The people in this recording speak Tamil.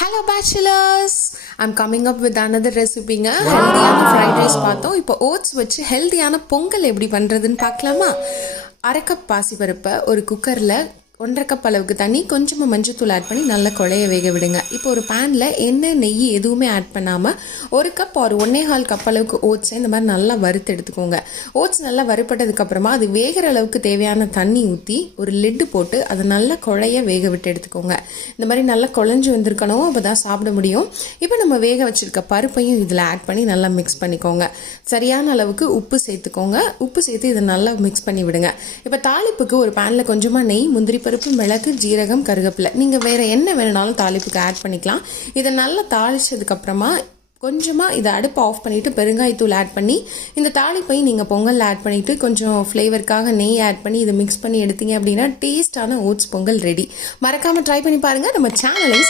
Hello bachelors, I'm coming up with another ரெசிபிங்க. ஹெல்தியான ஃப்ரைட் ரைஸ் பார்த்தோம். இப்போ ஓட்ஸ் வச்சு ஹெல்தியான பொங்கல் எப்படி பண்ணுறதுன்னு பார்க்கலாமா? 1/2 கப் பாசிப்பருப்பை ஒரு குக்கரில் 1/2 கப் அளவுக்கு தண்ணி, கொஞ்சமாக மஞ்சத்தூள் ஆட் பண்ணி நல்லா குழைய வேக விடுங்க. இப்போ ஒரு பேனில் எண்ணெய் நெய் எதுவுமே ஆட் பண்ணாமல் 1 கப் ஒரு 1.25 கப் அளவுக்கு ஓட்ஸை இந்த மாதிரி நல்லா வறுத்து எடுத்துக்கோங்க. ஓட்ஸ் நல்லா வறுப்பட்டதுக்கப்புறமா அது வேகிற அளவுக்கு தேவையான தண்ணி ஊற்றி ஒரு லிட்டு போட்டு அதை நல்லா குழைய வேக விட்டு எடுத்துக்கோங்க. இந்த மாதிரி நல்லா குழஞ்சி வந்திருக்கணும், அப்போ தான் சாப்பிட முடியும். இப்போ நம்ம வேக வச்சுருக்க பருப்பையும் இதில் ஆட் பண்ணி நல்லா மிக்ஸ் பண்ணிக்கோங்க. சரியான அளவுக்கு உப்பு சேர்த்துக்கோங்க. உப்பு சேர்த்து இதை நல்லா மிக்ஸ் பண்ணி விடுங்க. இப்போ தாளிப்புக்கு ஒரு பேனில் கொஞ்சமாக நெய், முந்திரி பருப்பு, மிளகு, ஜீரகம், கருவேப்பிலை, நீங்கள் வேறு என்ன வேணுனாலும் தாளிப்புக்கு ஆட் பண்ணிக்கலாம். இதை நல்லா தாளிச்சதுக்கப்புறமா கொஞ்சமாக இதை அடுப்பை ஆஃப் பண்ணிவிட்டு பெருங்காயத்தூள் ஆட் பண்ணி இந்த தாளிப்பையும் நீங்கள் பொங்கலில் ஆட் பண்ணிவிட்டு கொஞ்சம் ஃப்ளேவருக்காக நெய் ஆட் பண்ணி இதை மிக்ஸ் பண்ணி எடுத்தீங்க அப்படின்னா டேஸ்டான ஓட்ஸ் பொங்கல் ரெடி. மறக்காமல் ட்ரை பண்ணி பாருங்கள். நம்ம சேனலையும்